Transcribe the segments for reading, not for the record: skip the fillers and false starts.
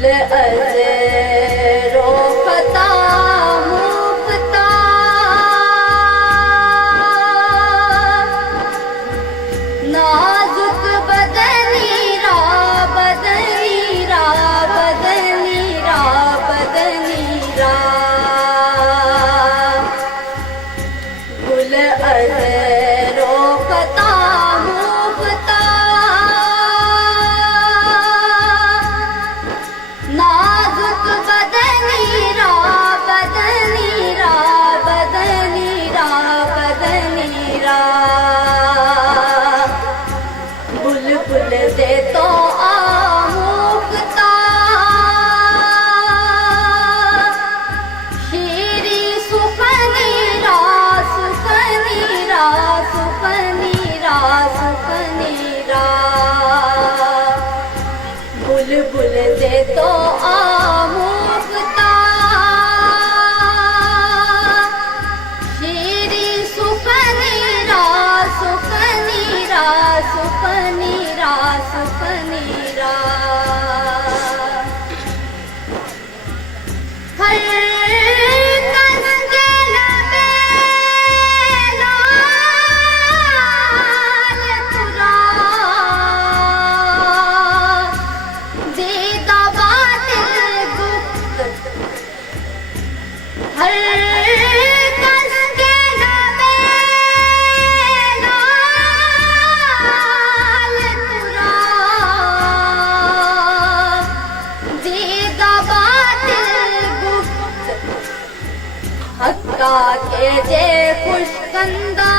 गुल रोकता मुकता नाजुक बदनीरा बदनीरा बदनीरा बदनीरा गुल रोकता मुकता नाजुक बदनीरा बदनीरा बदनीरा बदनीरा बुलबुल से तो आमुकता शीरी सुफनीरा सुफनीरा सुफनीरा सुफनीरा बुलबुल से तो आमुकता शीरी सुफनीरा सुफनीरा सुफनीरा सुफनीरा हर कस के लबे लाल तुरा दीदा बातिल गुप्त हर कस के लबे लाल तुरा दीदा बातिल गुप्त हक्का के जे खुशकंदा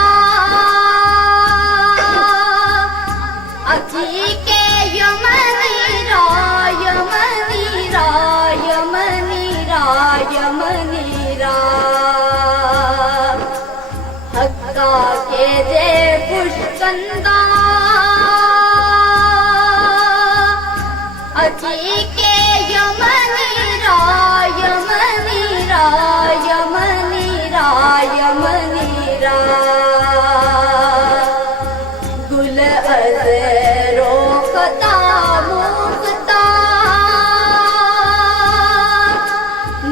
अखी के यमनीरा यमनीरा यमनीरा यमनीरा हक्का के जे खुशकंदा अखी के यमनीरा यमनीरा यमनीरा यमनीरा गुल रोकता मुकता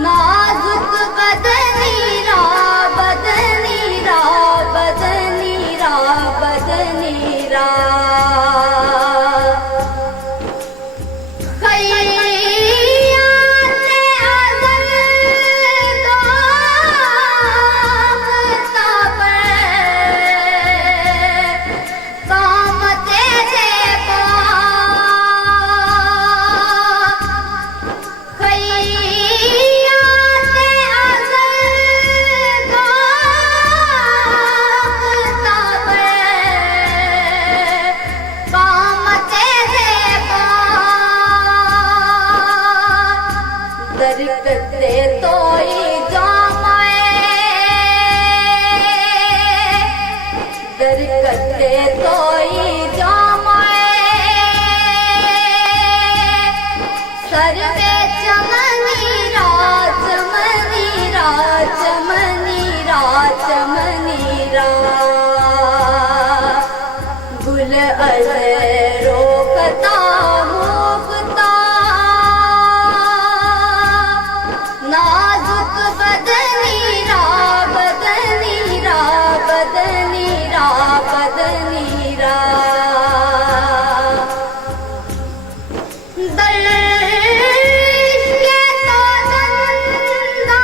नाजुक बदनीरा बदनीरा बदनीरा बदनीरा दरकते तोई जामाए दरकते तोई जामाए सर्वे चमनीरा चमनीरा चमनीरा चमनीरा गुल रोकता मुकता नाजुक बदनीरा बदनीरा बदनीरा बदनीरा दर्श के तो जिंदा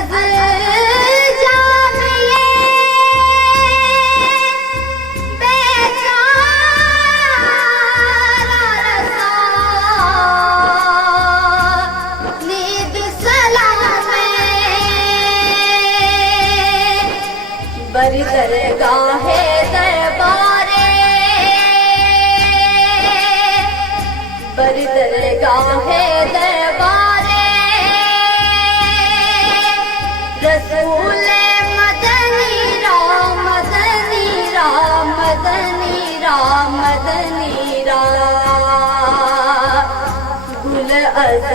अज जामिए बेचारा रसा नीद सलामे बरी दरगाहे दरबारे बरी दरगाहे दरबारे रसूल मदनी राम मदनी राम मदनी राम मदनी राम गुल अज़